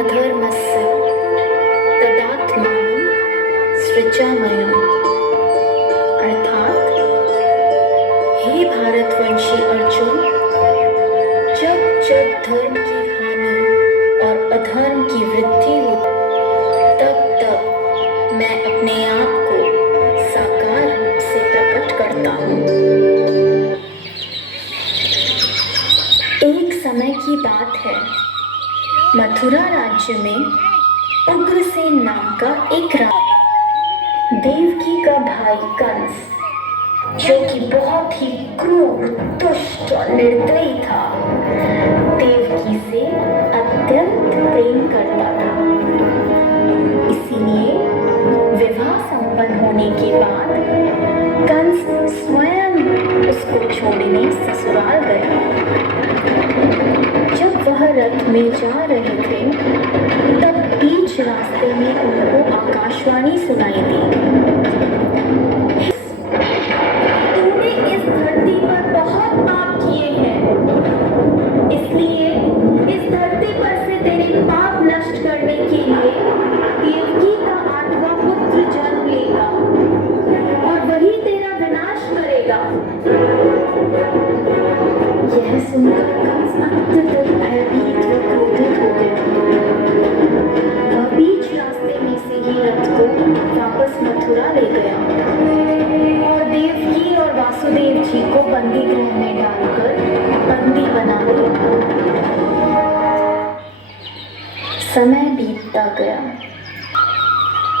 अधर्मस्य तदात्मानं सृजाम्यहम्। अर्थात, हे भारतवंशी अर्जुन, जब जब धर्म की हानि और अधर्म की वृद्धि हो, तब तब मैं अपने आप को साकार रूप से प्रकट करता हूँ। एक समय की बात है, मथुरा राज्य में उग्रसेन नाम का एक राजा, देवकी का भाई कंस, जो कि बहुत ही क्रूर, दुष्ट और निर्दयी था, देवकी से अत्यंत प्रेम करता था। इसीलिए विवाह संपन्न होने के बाद कंस स्वयं उसको छोड़ने ससुराल गया। जब वह रथ में जा रहे थे, तब बीच रास्ते में उनको आकाशवाणी सुनाई दी। तूने इस धरती पर बहुत पाप किए हैं, इसलिए इस धरती पर से तेरे पाप नष्ट करने के लिए देवकी का 8वां पुत्र जन्म लेगा और वही तेरा विनाश करेगा। यह सुनकर कंस अत्यंत भयभीत व क्रोधित हो गया। वह बीच रास्ते में से ही रथ को वापस मथुरा ले गया और देवकी और वासुदेव जी को बंदी गृह में डालकर बंदी बना लिया। समय बीतता गया।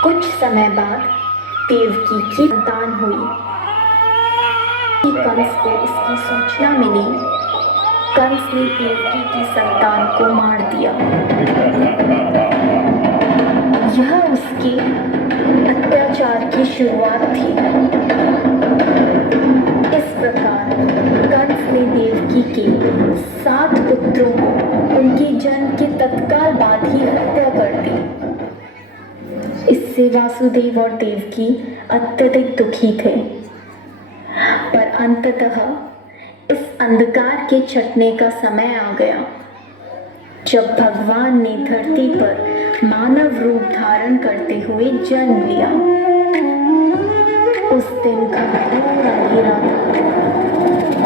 कुछ समय बाद देवकी की संतान हुई। कंस को इसकी सूचना मिली। कंस ने देवकी की संतान को मार दिया। यह उसके अत्याचार की शुरुआत थी। इस प्रकार कंस ने देवकी के 7 पुत्रों को उनके जन्म के तत्काल बाद ही हत्या कर दी। इससे वासुदेव और देवकी अत्यधिक दुखी थे। पर अंततः इस अंधकार के छटने का समय आ गया, जब भगवान ने धरती पर मानव रूप धारण करते हुए जन्म लिया। उस दिन का घोर अंधेरा था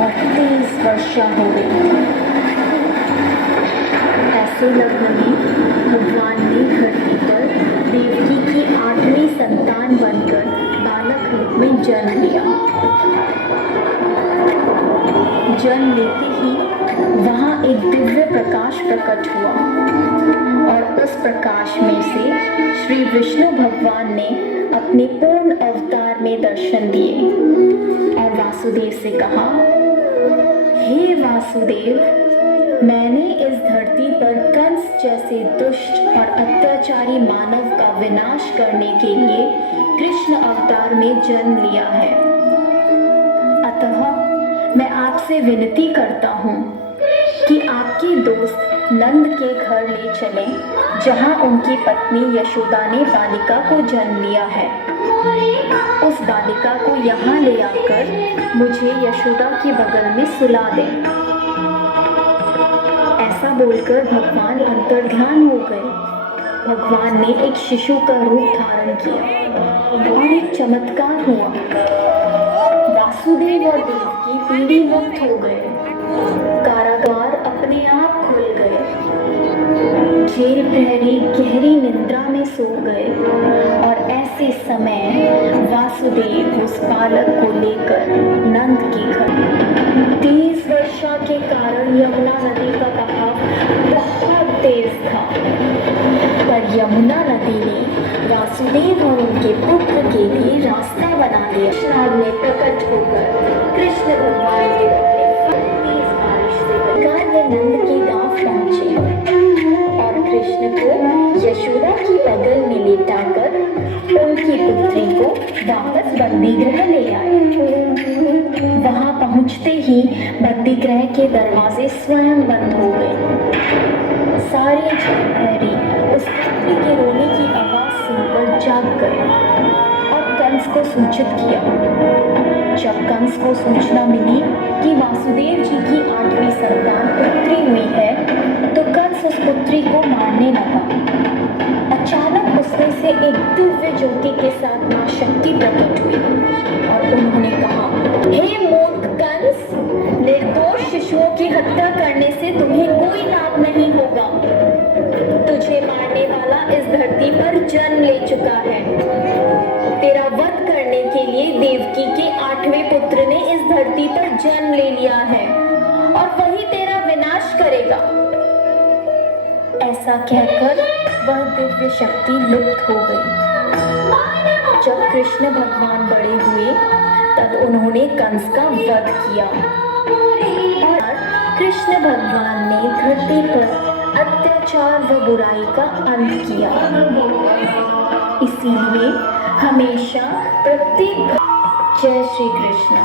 और तेज वर्षा हो रही थी। ऐसे लग्न में भगवान ने धरती पर देवकी की 8वीं संतान बनकर बालक रूप में जन्म लिया। जन्म लेते ही वहाँ एक दिव्य प्रकाश प्रकट हुआ और उस प्रकाश में से श्री विष्णु भगवान ने अपने पूर्ण अवतार में दर्शन दिए और वासुदेव से कहा, हे वासुदेव, मैंने इस धरती पर कंस जैसे दुष्ट और अत्याचारी मानव का विनाश करने के लिए कृष्ण अवतार में जन्म लिया है। अतः मैं आपसे विनती करता हूँ कि आपके दोस्त नंद के घर ले चलें, जहाँ उनकी पत्नी यशोदा ने बालिका को जन्म लिया है। उस बालिका को यहाँ ले आकर मुझे यशोदा के बगल में सुला दें। ऐसा बोलकर भगवान अंतर्ध्यान हो गए। भगवान ने एक शिशु का रूप धारण किया और एक चमत्कार हुआ। वासुदेव और देवकी पीड़ी मुक्त हो गए। कारागार अपने आप खुल गए। जेल प्रहरी गहरी निद्रा में सो गए और ऐसे समय वासुदेव उस बालक को लेकर नंद के घर। तेज वर्षा के कारण यमुना नदी का बहाव बहुत तेज था, पर यमुना नदी ने वासुदेव और उनके पुत्र के लिए रास्ता बना दिया। कृष्ण ने प्रकट होकर कृष्ण भगवान के बदले तेज बारिश से बचाकर वे नंद के गांव पहुंचे और कृष्ण को यशोदा की बगल में लेटाकर उनकी पुत्री को वापस बंदी गृह ले आए। वहां पहुंचते ही बंदी गृह के दरवाजे स्वयं बंद हो गए। सारे जेल प्रहरी उस पुत्री के रोने की आवाज सुनकर जाग गए और कंस को सूचित किया। जब कंस को सूचना मिली कि वासुदेव जी की 8वीं संतान पुत्री हुई है तो कंस उस पुत्री को मारने लगा। अचानक उसमें से एक दिव्य ज्योति के साथ मां शक्ति प्रकट हुई और उन्होंने कहा, हे मूर्ख कंस, निर्दोष शिशुओं की हत्या करने से तुम्हें कोई लाभ नहीं होगा। तुझे मारने वाला इस धरती पर जन्म ले चुका है। तेरा वध करने के लिए देवकी के 8वें पुत्र ने इस धरती पर जन्म ले लिया है और वही तेरा विनाश करेगा। ऐसा कहकर वह दिव्य शक्ति लुप्त हो गई। जब कृष्ण भगवान बड़े हुए तब उन्होंने कंस का वध किया और कृष्ण भगवान ने धरती पर अत्याचार व बुराई का अंत किया। इसीलिए हमेशा प्रत्येक जय श्री कृष्ण।